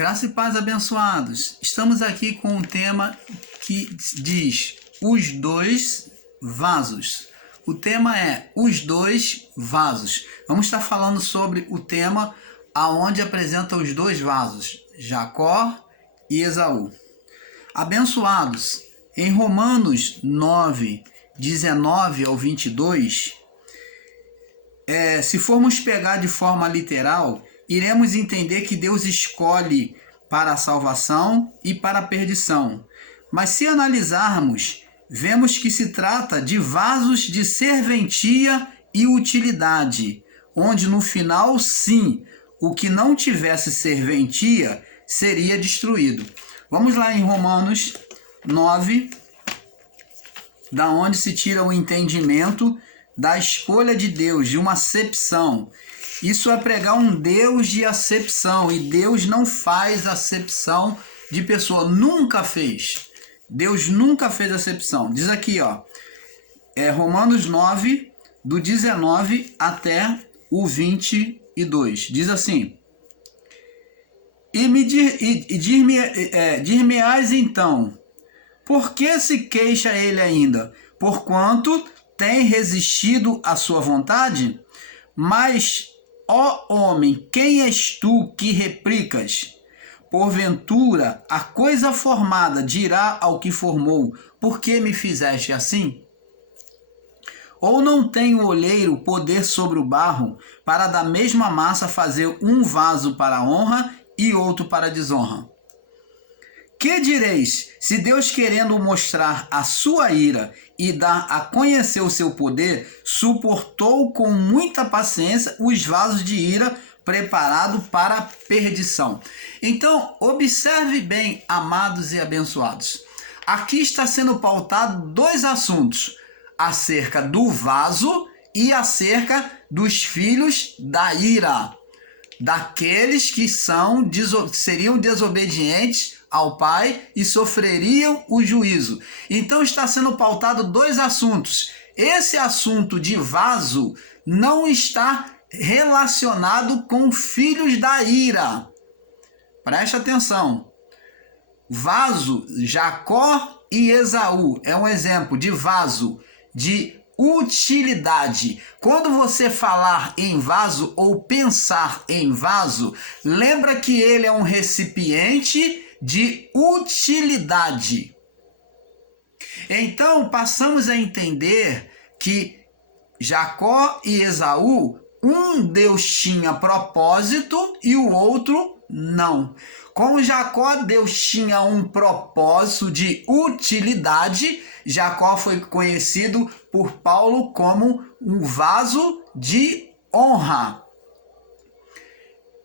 Graça e paz, abençoados. Estamos aqui com um tema que diz os dois vasos. O tema é os dois vasos. Vamos estar falando sobre o tema aonde apresenta os dois vasos, Jacó e Esaú. Abençoados, em Romanos 9, 19 ao 22, se formos pegar de forma literal, iremos entender que Deus escolhe para a salvação e para a perdição. Mas se analisarmos, vemos que se trata de vasos de serventia e utilidade, onde no final, sim, o que não tivesse serventia seria destruído. Vamos lá em Romanos 9, da onde se tira o entendimento da escolha de Deus, de uma acepção. Isso é pregar um Deus de acepção, e Deus não faz acepção de pessoa, nunca fez. Deus nunca fez acepção. Diz aqui, Romanos 9, do 19 até o 22. Diz assim: dir-me-ás então, por que se queixa ele ainda? Porquanto tem resistido à sua vontade? Mas, ó homem, quem és tu que replicas? Porventura, a coisa formada dirá ao que formou, por que me fizeste assim? Ou não tem o olheiro poder sobre o barro, para da mesma massa fazer um vaso para a honra e outro para a desonra? Que direis, se Deus, querendo mostrar a sua ira e dar a conhecer o seu poder, suportou com muita paciência os vasos de ira preparados para a perdição? Então, observe bem, amados e abençoados. Aqui está sendo pautado dois assuntos, acerca do vaso e acerca dos filhos da ira, daqueles que seriam desobedientes ao Pai e sofreriam o juízo. Então está sendo pautado dois assuntos. Esse assunto de vaso não está relacionado com filhos da ira. Preste atenção. Vaso, Jacó e Esaú é um exemplo de vaso de utilidade. Quando você falar em vaso ou pensar em vaso, lembra que ele é um recipiente de utilidade. Então, passamos a entender que Jacó e Esaú, um Deus tinha propósito e o outro não. Como Jacó, Deus tinha um propósito de utilidade, Jacó foi conhecido por Paulo como um vaso de honra.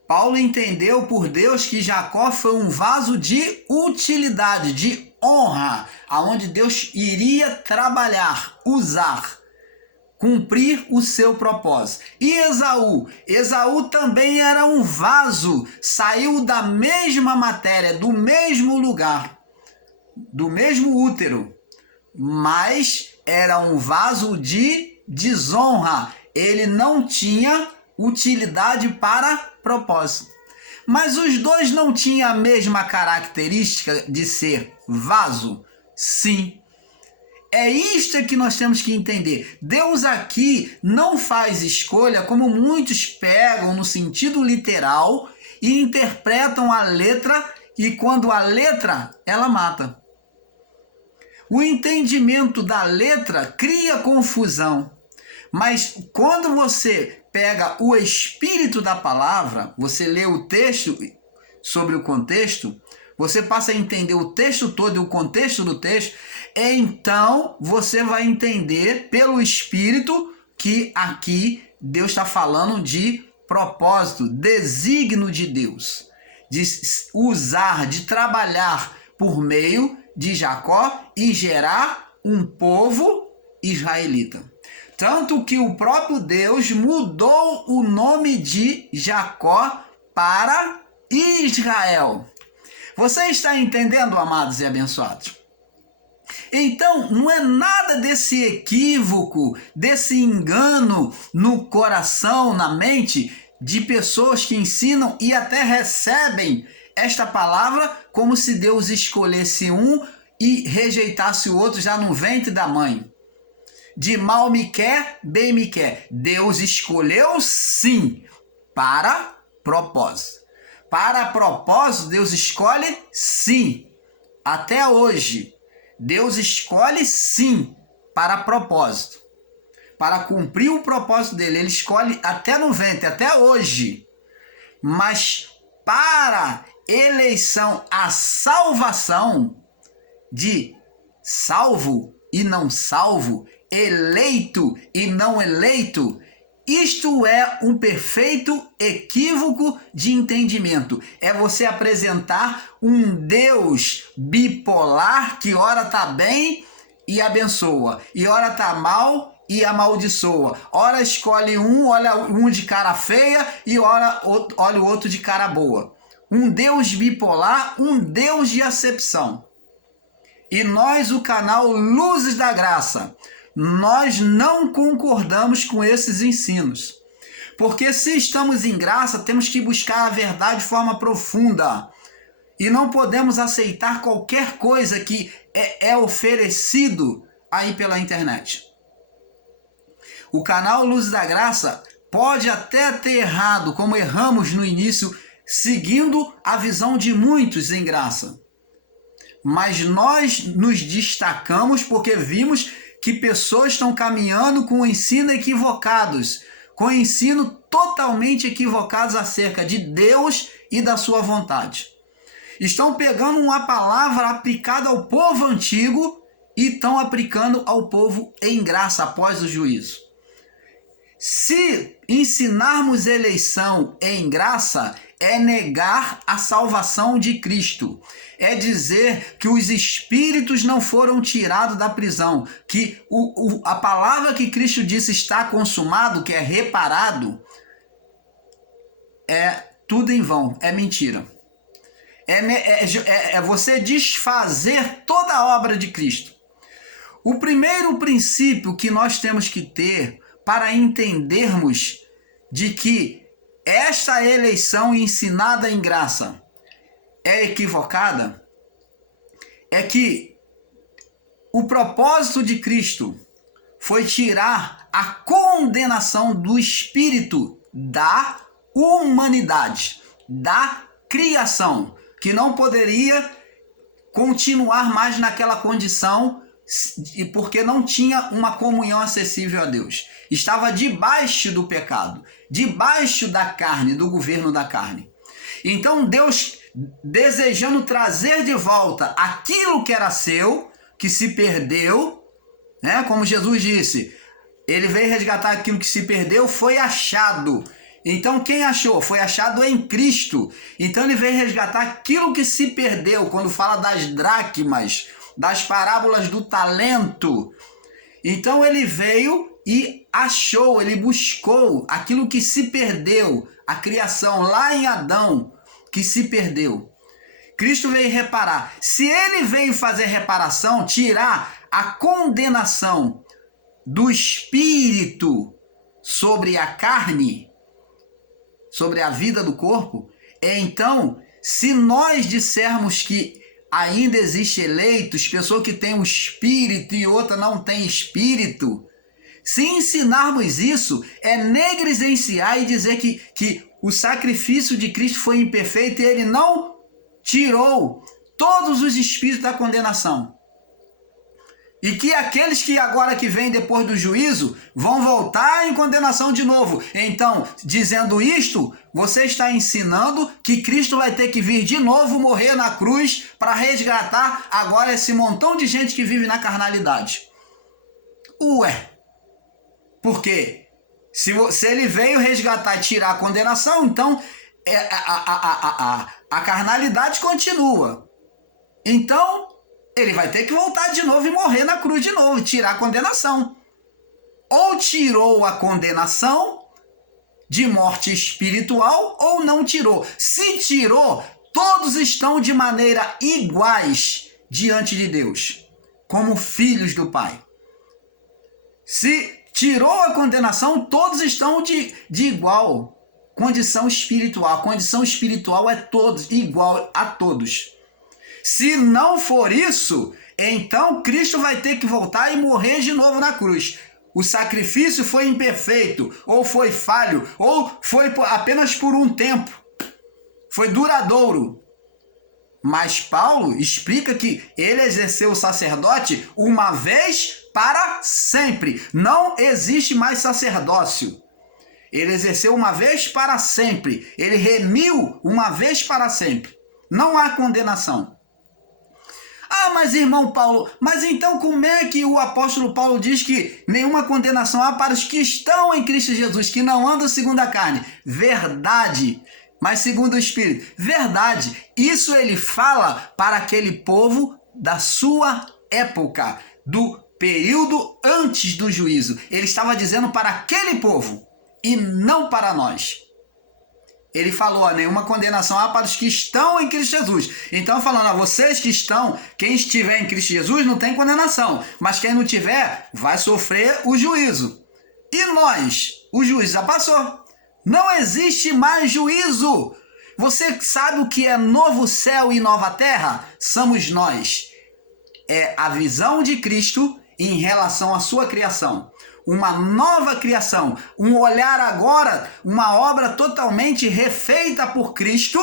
Paulo entendeu por Deus que Jacó foi um vaso de utilidade, de honra, aonde Deus iria trabalhar, usar, cumprir o seu propósito. E Esaú também era um vaso, saiu da mesma matéria, do mesmo lugar, do mesmo útero, mas era um vaso de desonra. Ele não tinha utilidade para propósito. Mas os dois não tinham a mesma característica de ser vaso? Sim. É isto que nós temos que entender. Deus aqui não faz escolha como muitos pegam no sentido literal e interpretam a letra, e quando a letra, ela mata. O entendimento da letra cria confusão. Mas quando você pega o espírito da palavra, você lê o texto sobre o contexto, você passa a entender o texto todo e o contexto do texto, então você vai entender pelo espírito que aqui Deus está falando de propósito, desígnio de Deus, de usar, de trabalhar por meio de Jacó e gerar um povo israelita. Tanto que o próprio Deus mudou o nome de Jacó para Israel. Você está entendendo, amados e abençoados? Então, não é nada desse equívoco, desse engano no coração, na mente de pessoas que ensinam e até recebem esta palavra como se Deus escolhesse um e rejeitasse o outro já no ventre da mãe. De mal me quer, bem me quer. Deus escolheu sim, para propósito. Para propósito, Deus escolhe sim. Até hoje, Deus escolhe sim para propósito. Para cumprir o propósito dele. Ele escolhe até no ventre, até hoje. Mas para eleição, a salvação de salvo e não salvo, eleito e não eleito, isto é um perfeito equívoco de entendimento. É você apresentar um Deus bipolar que ora está bem e abençoa, e ora está mal e amaldiçoa. Ora escolhe um, olha um de cara feia e ora olha o outro de cara boa. Um Deus bipolar, um Deus de acepção. E nós, o canal Luzes da Graça, nós não concordamos com esses ensinos. Porque se estamos em graça, temos que buscar a verdade de forma profunda. E não podemos aceitar qualquer coisa que é oferecido aí pela internet. O canal Luzes da Graça pode até ter errado, como erramos no início, seguindo a visão de muitos em graça. Mas nós nos destacamos porque vimos que pessoas estão caminhando com o ensino equivocados, com o ensino totalmente equivocados acerca de Deus e da sua vontade. Estão pegando uma palavra aplicada ao povo antigo e estão aplicando ao povo em graça após o juízo. Se ensinarmos eleição em graça, é negar a salvação de Cristo. É dizer que os espíritos não foram tirados da prisão, que a palavra que Cristo disse está consumado, que é reparado, é tudo em vão, é mentira. É você desfazer toda a obra de Cristo. O primeiro princípio que nós temos que ter para entendermos de que esta eleição ensinada em graça é equivocada, é que o propósito de Cristo foi tirar a condenação do espírito da humanidade, da criação, que não poderia continuar mais naquela condição porque não tinha uma comunhão acessível a Deus. Estava debaixo do pecado, debaixo da carne, do governo da carne. Então Deus, desejando trazer de volta aquilo que era seu, que se perdeu, né? Como Jesus disse, ele veio resgatar aquilo que se perdeu, foi achado. Então quem achou? Foi achado em Cristo. Então ele veio resgatar aquilo que se perdeu, quando fala das dracmas, das parábolas do talento. Então ele veio e achou, ele buscou aquilo que se perdeu, a criação lá em Adão, que se perdeu. Cristo veio reparar. Se ele veio fazer reparação, tirar a condenação do espírito sobre a carne, sobre a vida do corpo, então, se nós dissermos que ainda existe eleitos, pessoa que tem um espírito e outra não tem espírito, se ensinarmos isso, é negligenciar e dizer que o sacrifício de Cristo foi imperfeito e ele não tirou todos os espíritos da condenação. E que aqueles que agora que vêm depois do juízo vão voltar em condenação de novo. Então, dizendo isto, você está ensinando que Cristo vai ter que vir de novo morrer na cruz para resgatar agora esse montão de gente que vive na carnalidade. Ué, por quê? Se ele veio resgatar e tirar a condenação, então a carnalidade continua. Então, ele vai ter que voltar de novo e morrer na cruz de novo, tirar a condenação. Ou tirou a condenação de morte espiritual, ou não tirou. Se tirou, todos estão de maneira iguais diante de Deus, como filhos do Pai. Se tirou a condenação, todos estão de igual. condição espiritual. A condição espiritual é todos, igual a todos. Se não for isso, então Cristo vai ter que voltar e morrer de novo na cruz. O sacrifício foi imperfeito, ou foi falho, ou foi apenas por um tempo. Foi duradouro. Mas Paulo explica que ele exerceu o sacerdote uma vez para sempre. Não existe mais sacerdócio. Ele exerceu uma vez para sempre. Ele remiu uma vez para sempre. Não há condenação. Ah, mas irmão Paulo, mas então como é que o apóstolo Paulo diz que nenhuma condenação há para os que estão em Cristo Jesus, que não andam segundo a carne? Verdade, mas segundo o Espírito. Verdade, isso ele fala para aquele povo da sua época, do período antes do juízo. Ele estava dizendo para aquele povo e não para nós. Ele falou, nenhuma condenação há para os que estão em Cristo Jesus. Então, falando, vocês que estão, quem estiver em Cristo Jesus não tem condenação. Mas quem não tiver, vai sofrer o juízo. E nós? O juízo já passou. Não existe mais juízo. Você sabe o que é novo céu e nova terra? Somos nós. É a visão de Cristo em relação à sua criação. Uma nova criação, um olhar agora, uma obra totalmente refeita por Cristo,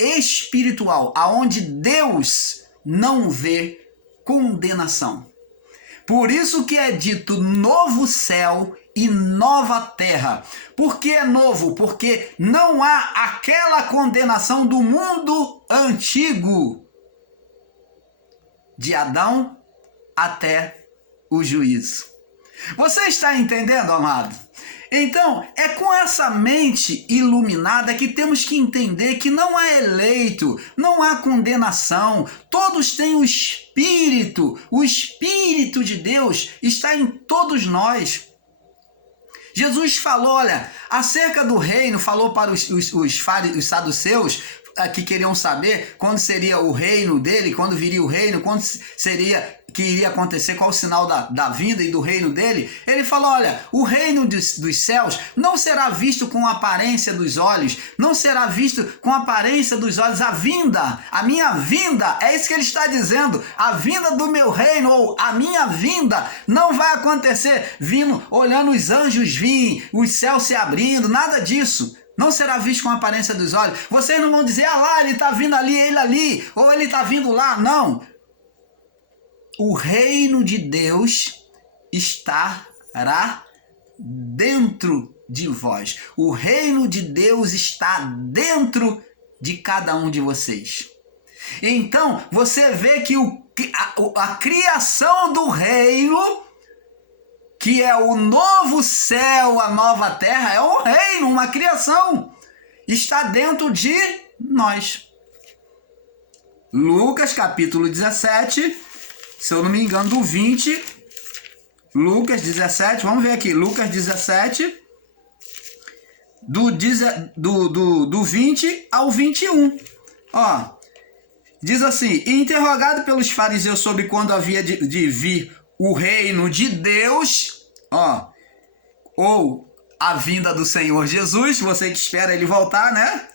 espiritual, aonde Deus não vê condenação. Por isso que é dito novo céu e nova terra. Por que é novo? Porque não há aquela condenação do mundo antigo, de Adão até o juízo. Você está entendendo, amado? Então, é com essa mente iluminada que temos que entender que não há eleito, não há condenação, todos têm o Espírito de Deus está em todos nós. Jesus falou, olha, acerca do reino, falou para os saduceus, que queriam saber quando seria o reino dele, quando viria o reino, quando seria que iria acontecer, qual o sinal da vinda e do reino dele. Ele falou, olha, o reino dos céus não será visto com a aparência dos olhos, não será visto com a aparência dos olhos, a minha vinda, é isso que ele está dizendo, a vinda do meu reino, ou a minha vinda, não vai acontecer vindo, olhando os anjos vir, os céus se abrindo, nada disso. Não será visto com a aparência dos olhos. Vocês não vão dizer, lá, ele está vindo ali, ele ali, ou ele está vindo lá. Não. O reino de Deus estará dentro de vós. O reino de Deus está dentro de cada um de vocês. Então, você vê que a criação do reino, que é o novo céu, a nova terra, é um reino, uma criação, está dentro de nós. Lucas capítulo 17, se eu não me engano, do 20, Lucas 17, vamos ver aqui, Lucas 17, do 20 ao 21, diz assim, interrogado pelos fariseus sobre quando havia de vir o reino de Deus, ou a vinda do Senhor Jesus, você que espera ele voltar, né?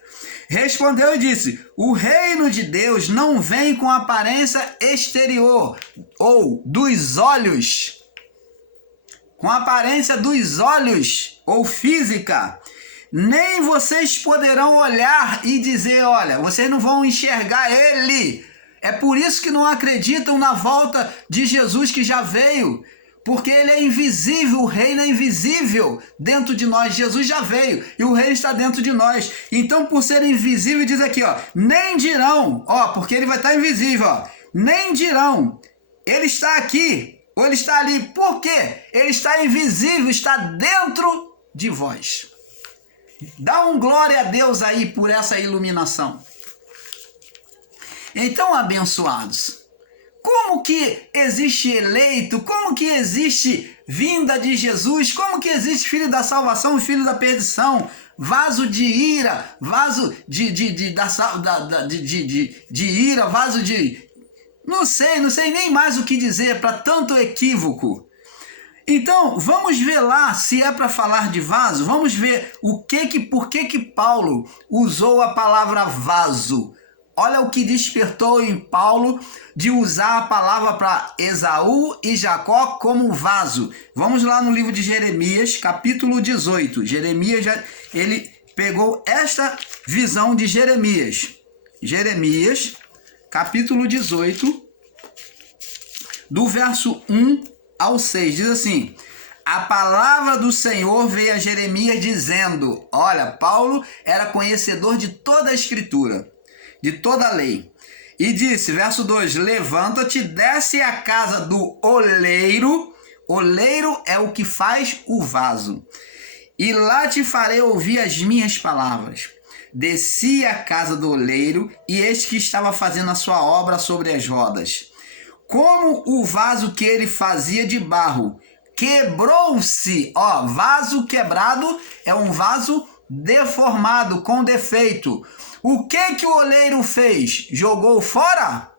Respondeu e disse, o reino de Deus não vem com aparência exterior, ou dos olhos, com aparência dos olhos, ou física, nem vocês poderão olhar e dizer, olha, vocês não vão enxergar ele. É por isso que não acreditam na volta de Jesus que já veio, porque ele é invisível, o reino é invisível dentro de nós. Jesus já veio e o reino está dentro de nós. Então, por ser invisível, diz aqui, nem dirão, porque ele vai estar invisível, nem dirão, ele está aqui, ou ele está ali. Por quê? Ele está invisível, está dentro de vós. Dá um glória a Deus aí por essa iluminação. Então, abençoados, como que existe eleito, como que existe vinda de Jesus, como que existe filho da salvação e filho da perdição, vaso de ira, vaso de ira, vaso de... Não sei nem mais o que dizer para tanto equívoco. Então, vamos ver lá, se é para falar de vaso, vamos ver por que Paulo usou a palavra vaso. Olha o que despertou em Paulo de usar a palavra para Esaú e Jacó como vaso. Vamos lá no livro de Jeremias, capítulo 18. Jeremias, ele pegou esta visão de Jeremias. Jeremias, capítulo 18, do verso 1 ao 6, diz assim: a palavra do Senhor veio a Jeremias dizendo, olha, Paulo era conhecedor de toda a escritura, de toda a lei, e disse, verso 2, levanta-te, desce à casa do oleiro, oleiro é o que faz o vaso, e lá te farei ouvir as minhas palavras. Desci à casa do oleiro, e eis que estava fazendo a sua obra sobre as rodas. Como o vaso que ele fazia de barro quebrou-se, ó, vaso quebrado é um vaso deformado, com defeito. O que o oleiro fez? Jogou fora?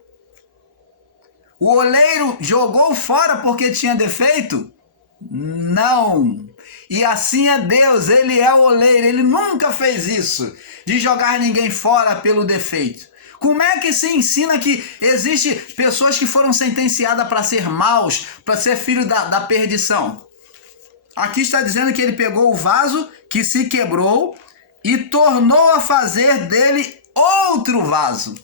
O oleiro jogou fora porque tinha defeito? Não. E assim é Deus, ele é o oleiro, ele nunca fez isso, de jogar ninguém fora pelo defeito. Como é que se ensina que existe pessoas que foram sentenciadas para ser maus, para ser filho da perdição? Aqui está dizendo que ele pegou o vaso que se quebrou e tornou a fazer dele outro vaso.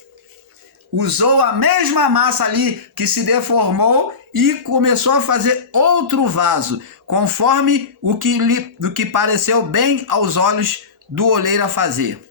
Usou a mesma massa ali que se deformou e começou a fazer outro vaso, conforme o que pareceu bem aos olhos do oleiro a fazer.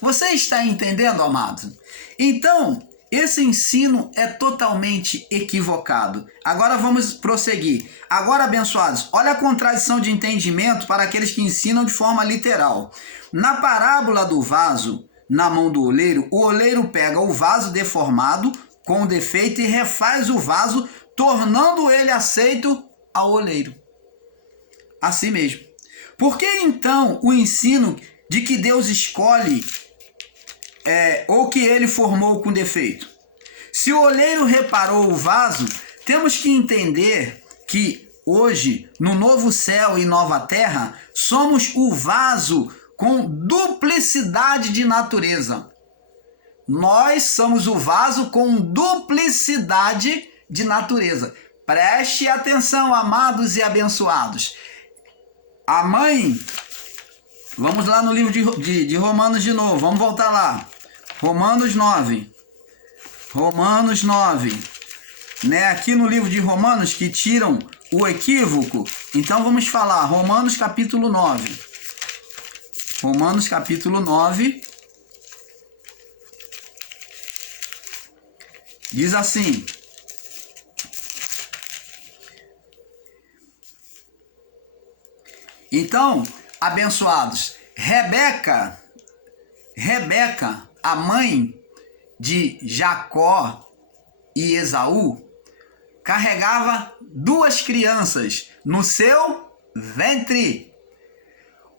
Você está entendendo, amado? Então, esse ensino é totalmente equivocado. Agora vamos prosseguir. Agora, abençoados, olha a contradição de entendimento para aqueles que ensinam de forma literal. Na parábola do vaso, na mão do oleiro, o oleiro pega o vaso deformado, com defeito, e refaz o vaso, tornando ele aceito ao oleiro. Assim mesmo. Por que então o ensino de que Deus escolhe ou que ele formou com defeito? Se o oleiro reparou o vaso, temos que entender que hoje, no novo céu e nova terra, somos o vaso com duplicidade de natureza. Nós somos o vaso com duplicidade de natureza. Preste atenção, amados e abençoados. A mãe, vamos lá no livro de Romanos de novo, vamos voltar lá. Romanos 9, né? Aqui no livro de Romanos que tiram o equívoco, então vamos falar, Romanos capítulo 9, Romanos capítulo 9, diz assim, então, abençoados, Rebeca, a mãe de Jacó e Esaú, carregava duas crianças no seu ventre.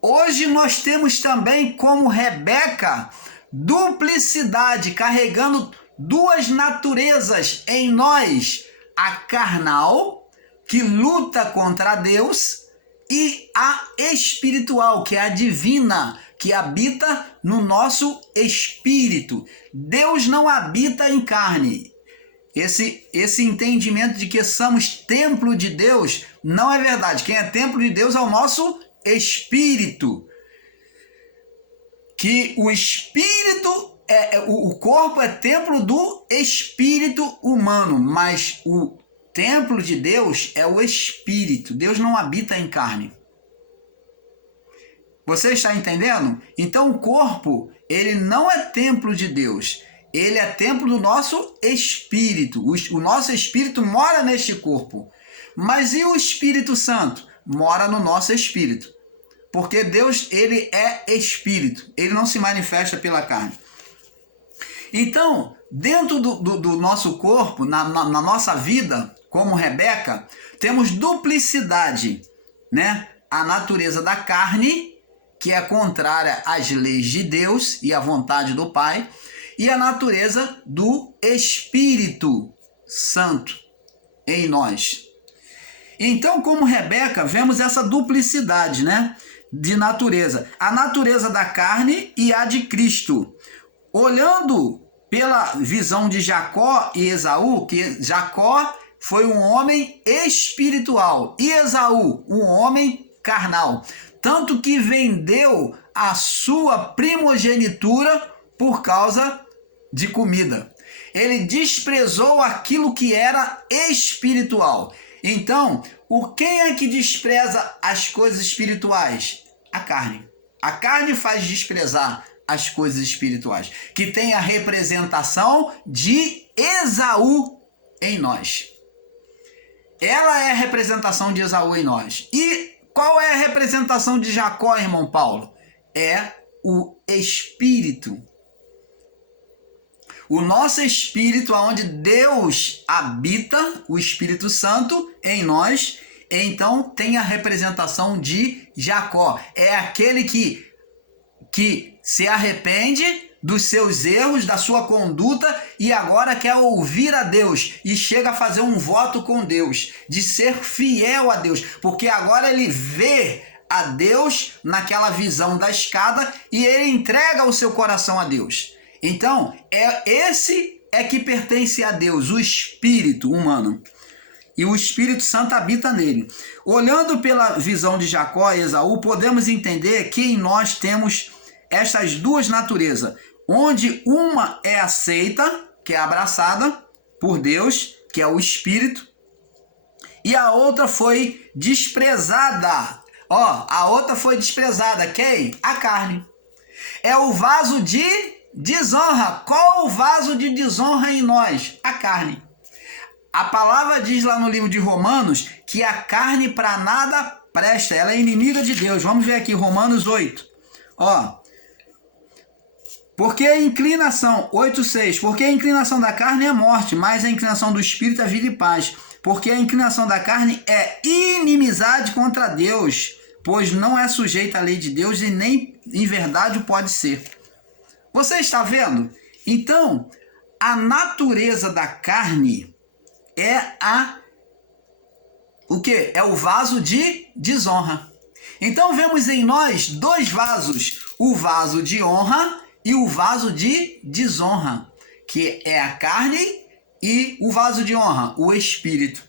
Hoje nós temos também como Rebeca duplicidade, carregando duas naturezas em nós, a carnal, que luta contra Deus, e a espiritual, que é a divina, que habita no nosso espírito. Deus não habita em carne. Esse entendimento de que somos templo de Deus não é verdade. Quem é templo de Deus é o nosso espírito. Que o espírito, o corpo é templo do espírito humano, mas o templo de Deus é o espírito. Deus não habita em carne. Você está entendendo? Então o corpo, ele não é templo de Deus. Ele é templo do nosso espírito. O nosso espírito mora neste corpo. Mas e o Espírito Santo? Mora no nosso espírito. Porque Deus, ele é espírito. Ele não se manifesta pela carne. Então, dentro do nosso corpo, na nossa vida, como Rebeca, temos duplicidade, né? A natureza da carne, que é contrária às leis de Deus e à vontade do Pai, e a natureza do Espírito Santo em nós. Então, como Rebeca, vemos essa duplicidade, né, de natureza. A natureza da carne e a de Cristo. Olhando pela visão de Jacó e Esaú, que Jacó foi um homem espiritual e Esaú um homem carnal. Tanto que vendeu a sua primogenitura por causa de comida. Ele desprezou aquilo que era espiritual. Então, quem é que despreza as coisas espirituais? A carne. A carne faz desprezar as coisas espirituais, que tem a representação de Esaú em nós. Ela é a representação de Esaú em nós. E qual é a representação de Jacó, irmão Paulo? É o Espírito. O nosso Espírito, onde Deus habita, o Espírito Santo em nós, então tem a representação de Jacó. É aquele que se arrepende dos seus erros, da sua conduta e agora quer ouvir a Deus e chega a fazer um voto com Deus, de ser fiel a Deus, porque agora ele vê a Deus naquela visão da escada e ele entrega o seu coração a Deus. Então, esse é que pertence a Deus, o espírito humano. E o Espírito Santo habita nele. Olhando pela visão de Jacó e Esaú, podemos entender que em nós temos estas duas naturezas, onde uma é aceita, que é abraçada por Deus, que é o Espírito, e a outra foi desprezada. A outra foi desprezada. Quem? A carne. É o vaso de desonra. Qual o vaso de desonra em nós? A carne. A palavra diz lá no livro de Romanos que a carne para nada presta, ela é inimiga de Deus. Vamos ver aqui, Romanos 8. Porque a inclinação, 8:6, porque a inclinação da carne é morte, mas a inclinação do espírito é vida e paz. Porque a inclinação da carne é inimizade contra Deus, pois não é sujeita à lei de Deus e nem em verdade o pode ser. Você está vendo? Então, a natureza da carne é o quê? É o vaso de desonra. Então vemos em nós dois vasos, o vaso de honra e o vaso de desonra, que é a carne e o vaso de honra, o espírito.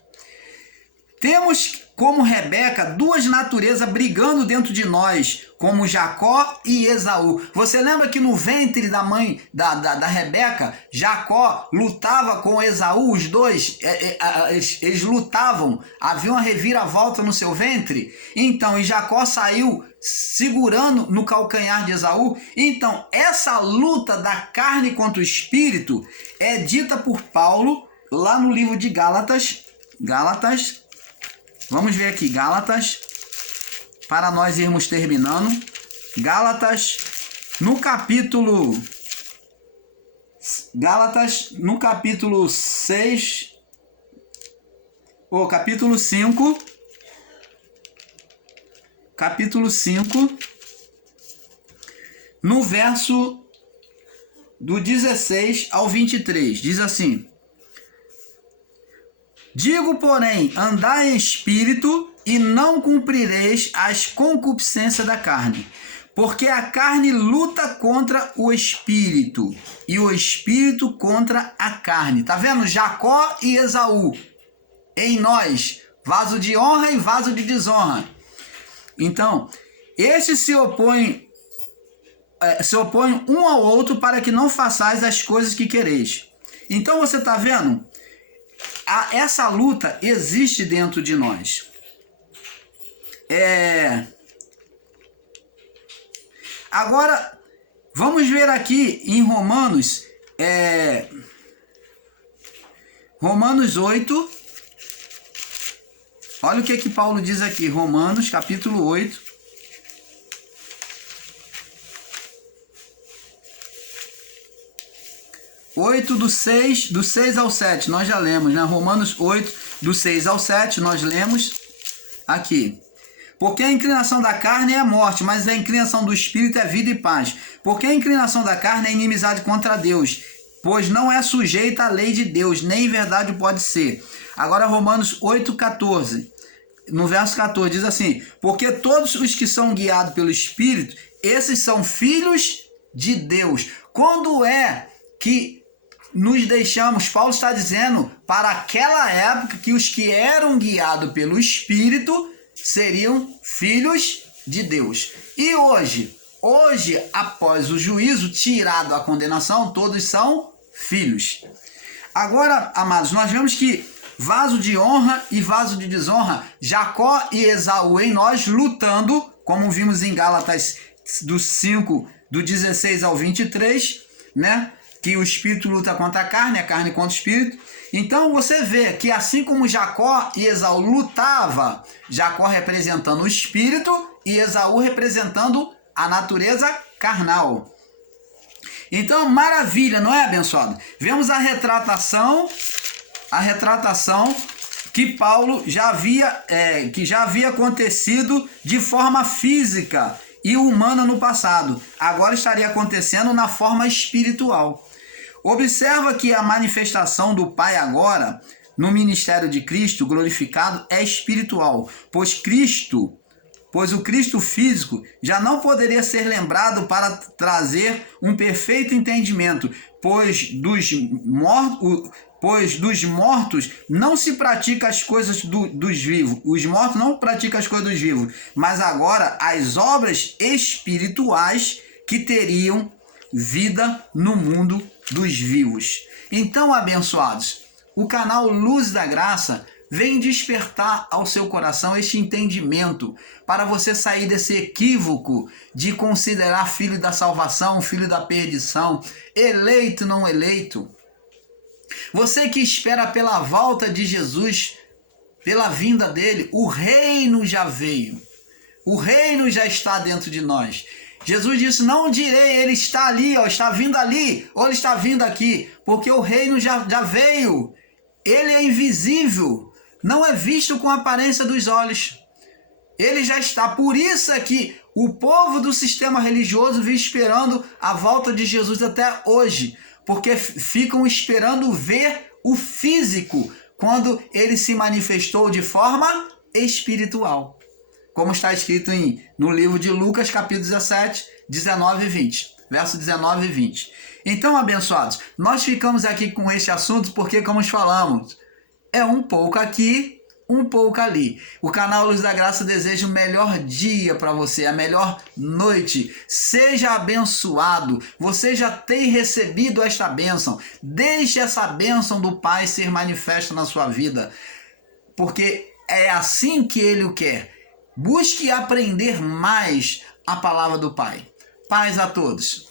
Temos como Rebeca duas naturezas brigando dentro de nós, como Jacó e Esaú. Você lembra que no ventre da mãe da Rebeca, Jacó lutava com Esaú, os dois, eles lutavam, havia uma reviravolta no seu ventre. Então, e Jacó saiu segurando no calcanhar de Esaú. Então, essa luta da carne contra o espírito é dita por Paulo lá no livro de Gálatas. Vamos ver aqui, Gálatas, para nós irmos terminando. Gálatas, no capítulo 6, capítulo 5, no verso do 16 ao 23, diz assim: digo, porém, andai em espírito e não cumprireis as concupiscências da carne, porque a carne luta contra o espírito e o espírito contra a carne. Tá vendo? Jacó e Esaú em nós, vaso de honra e vaso de desonra. Então, estes se opõem um ao outro para que não façais as coisas que quereis. Então você tá vendo? Essa luta existe dentro de nós. Agora, vamos ver aqui em Romanos 8. Olha o que Paulo diz aqui, Romanos capítulo 8. 8 do 6 ao 7, nós já lemos, né? Romanos 8, do 6 ao 7, nós lemos aqui. Porque a inclinação da carne é a morte, mas a inclinação do espírito é vida e paz. Porque a inclinação da carne é inimizade contra Deus, pois não é sujeita à lei de Deus, nem em verdade pode ser. Agora Romanos 8, 14. no verso 14, diz assim: porque todos os que são guiados pelo Espírito, esses são filhos de Deus. Quando é que nos deixamos, Paulo está dizendo, para aquela época que os que eram guiados pelo Espírito seriam filhos de Deus. E hoje, após o juízo, tirado a condenação, todos são filhos. Agora, amados, nós vemos que vaso de honra e vaso de desonra, Jacó e Esaú em nós lutando, como vimos em Gálatas do 5, do 16 ao 23, né? Que o espírito luta contra a carne contra o espírito. Então você vê que assim como Jacó e Esaú lutava, Jacó representando o espírito e Esaú representando a natureza carnal. Então, maravilha, não é, abençoado? Vemos a retratação que Paulo já havia acontecido de forma física e humana no passado. Agora estaria acontecendo na forma espiritual. Observa que a manifestação do Pai agora, no ministério de Cristo glorificado, é espiritual, pois o Cristo físico já não poderia ser lembrado para trazer um perfeito entendimento, pois dos mortos não se pratica as coisas dos vivos. Os mortos não praticam as coisas dos vivos, mas agora as obras espirituais que teriam vida no mundo dos vivos. Então, abençoados, o canal Luz da Graça vem despertar ao seu coração este entendimento para você sair desse equívoco de considerar filho da salvação, filho da perdição, eleito, não eleito. Você que espera pela volta de Jesus, pela vinda dele, o reino já veio. O reino já está dentro de nós. Jesus disse, não direi, ele está ali, ó, está vindo ali, ou ele está vindo aqui, porque o reino já veio. Ele é invisível. Não é visto com a aparência dos olhos. Ele já está. Por isso é que o povo do sistema religioso vive esperando a volta de Jesus até hoje. Porque ficam esperando ver o físico quando ele se manifestou de forma espiritual. Como está escrito no livro de Lucas, capítulo 17, 19 e 20. Verso 19 e 20. Então, abençoados, nós ficamos aqui com este assunto porque, como falamos, é um pouco aqui, um pouco ali. O canal Luz da Graça deseja o melhor dia para você, a melhor noite. Seja abençoado. Você já tem recebido esta bênção. Deixe essa bênção do Pai ser manifesta na sua vida, porque é assim que Ele o quer. Busque aprender mais a palavra do Pai. Paz a todos.